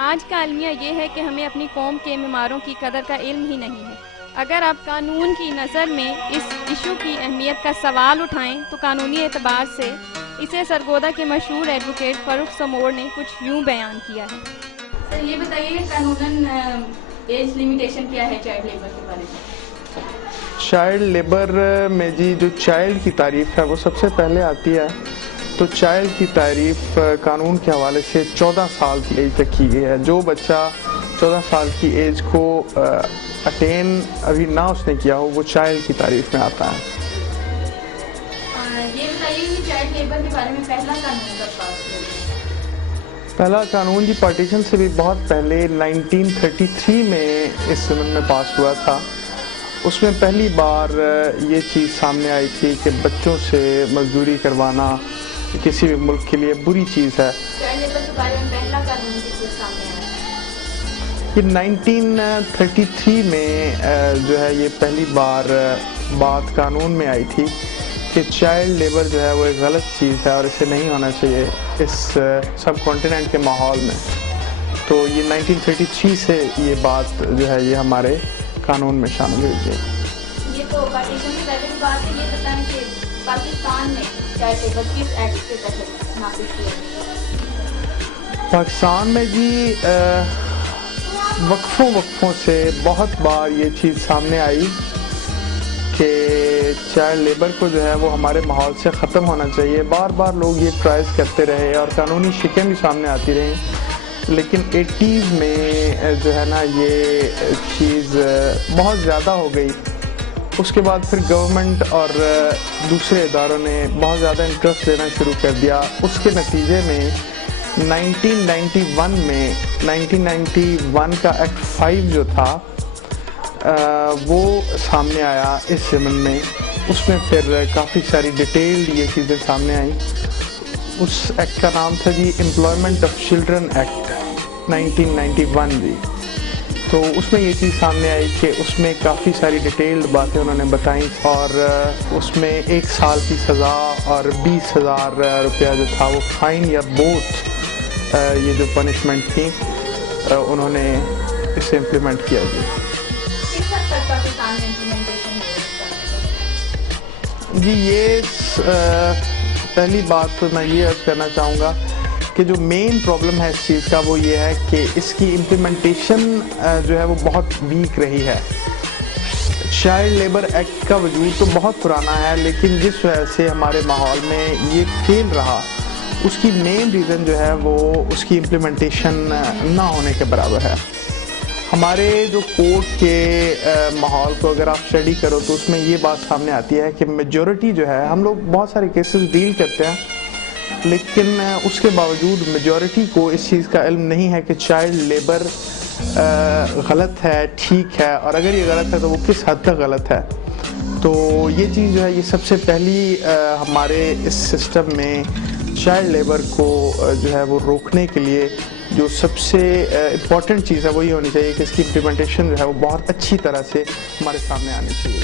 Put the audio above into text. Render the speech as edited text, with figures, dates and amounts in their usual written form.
آج کا المیہ یہ ہے کہ ہمیں اپنی قوم کے معماروں کی قدر کا علم ہی نہیں ہے۔ اگر آپ قانون کی نظر میں اس ایشو کی اہمیت کا سوال اٹھائیں تو قانونی اعتبار سے اسے سرگودا کے مشہور ایڈوکیٹ فاروق سمور نے کچھ یوں بیان کیا ہے۔ سر یہ بتائیے کہ قانوناً ایج لمیٹیشن کیا ہے چائلڈ لیبر کے بارے میں؟ چائلڈ لیبر میں جی جو چائلڈ کی تعریف ہے وہ سب سے پہلے آتی ہے، تو چائلڈ کی تعریف قانون کے حوالے سے 14 سال کی ایج تک کی گئی ہے۔ جو بچہ 14 سال کی ایج کو اٹین ابھی نہ اس نے کیا ہو وہ چائلڈ کی تعریف میں آتا ہے۔ یہ بتائیے کہ چائلڈ لیبر کے بارے میں پہلا قانون کب پاس کیا گیا؟ پہلا قانون جی پارٹیشن سے بھی بہت پہلے 1933 میں اس زمن میں پاس ہوا تھا۔ اس میں پہلی بار یہ چیز سامنے آئی تھی کہ بچوں سے مزدوری کروانا کسی بھی ملک کے لیے بری چیز ہے۔ چائلڈ لیبر کے بارے میں پہلا قانون کس وقت سامنے آیا؟ یہ 1933 میں جو ہے یہ پہلی بار بات قانون میں آئی تھی کہ چائلڈ لیبر جو ہے وہ ایک غلط چیز ہے اور اسے نہیں ہونا چاہیے اس سب کانٹیننٹ کے ماحول میں۔ تو یہ 1933 سے یہ بات جو ہے یہ ہمارے قانون میں شامل ہوئی ہے۔ یہ تو پارٹیشن سے پہلے کی بات ہے، یہ بتائیں کہ پاکستان میں چائلڈ لیبر کس ایکٹ کے تحت نافذ کیا گیا؟ پاکستان میں جی وقفوں سے بہت بار یہ چیز سامنے آئی کہ چائلڈ لیبر کو جو ہے وہ ہمارے ماحول سے ختم ہونا چاہیے۔ بار بار لوگ یہ ٹرائز کرتے رہے اور قانونی شکیں بھی سامنے آتی رہیں، لیکن 80s میں جو ہے نا یہ چیز بہت زیادہ ہو گئی۔ اس کے بعد پھر گورنمنٹ اور دوسرے اداروں نے بہت زیادہ انٹرسٹ دینا شروع کر دیا۔ اس کے نتیجے میں 1991 کا ایکٹ 5 جو تھا وہ سامنے آیا اس زمن میں۔ اس میں پھر کافی ساری ڈیٹیلڈ یہ چیزیں سامنے آئیں۔ اس ایکٹ کا نام تھا جی امپلائمنٹ آف چلڈرن ایکٹ 1991 جی۔ تو اس میں یہ چیز سامنے آئی کہ اس میں کافی ساری ڈیٹیلڈ باتیں انہوں نے بتائیں اور اس میں 1 سال کی سزا اور 20,000 روپیہ جو تھا وہ فائن یا بوتھ یہ جو پنشمنٹ تھی انہوں نے اسے امپلیمنٹ کیا جی۔ کس حد تک پاکستان میں امپلیمنٹیشن ہوئی؟ جی یہ پہلی بات تو میں یہ عرض کرنا چاہوں گا کہ جو مین پرابلم ہے اس چیز کا وہ یہ ہے کہ اس کی امپلیمنٹیشن جو ہے وہ بہت ویک رہی ہے۔ چائلڈ لیبر ایکٹ کا وجود تو بہت پرانا ہے، لیکن جس وجہ سے ہمارے ماحول میں یہ فیل رہا اس کی مین ریزن جو ہے وہ اس کی امپلیمنٹیشن نہ ہونے کے برابر ہے۔ ہمارے جو کورٹ کے ماحول کو اگر آپ اسٹڈی کرو تو اس میں یہ بات سامنے آتی ہے کہ میجورٹی جو ہے، ہم لوگ بہت سارے کیسز ڈیل کرتے ہیں لیکن اس کے باوجود میجورٹی کو اس چیز کا علم نہیں ہے کہ چائلڈ لیبر غلط ہے، ٹھیک ہے، اور اگر یہ غلط ہے تو وہ کس حد تک غلط ہے۔ تو یہ چیز جو ہے یہ سب سے پہلی ہمارے اس سسٹم میں چائلڈ لیبر کو جو ہے وہ روکنے کے لیے جو سب سے امپورٹنٹ چیز ہے وہ یہ ہونی چاہیے کہ اس کی امپلیمنٹیشن جو ہے وہ بہت اچھی طرح سے ہمارے سامنے آنی چاہیے۔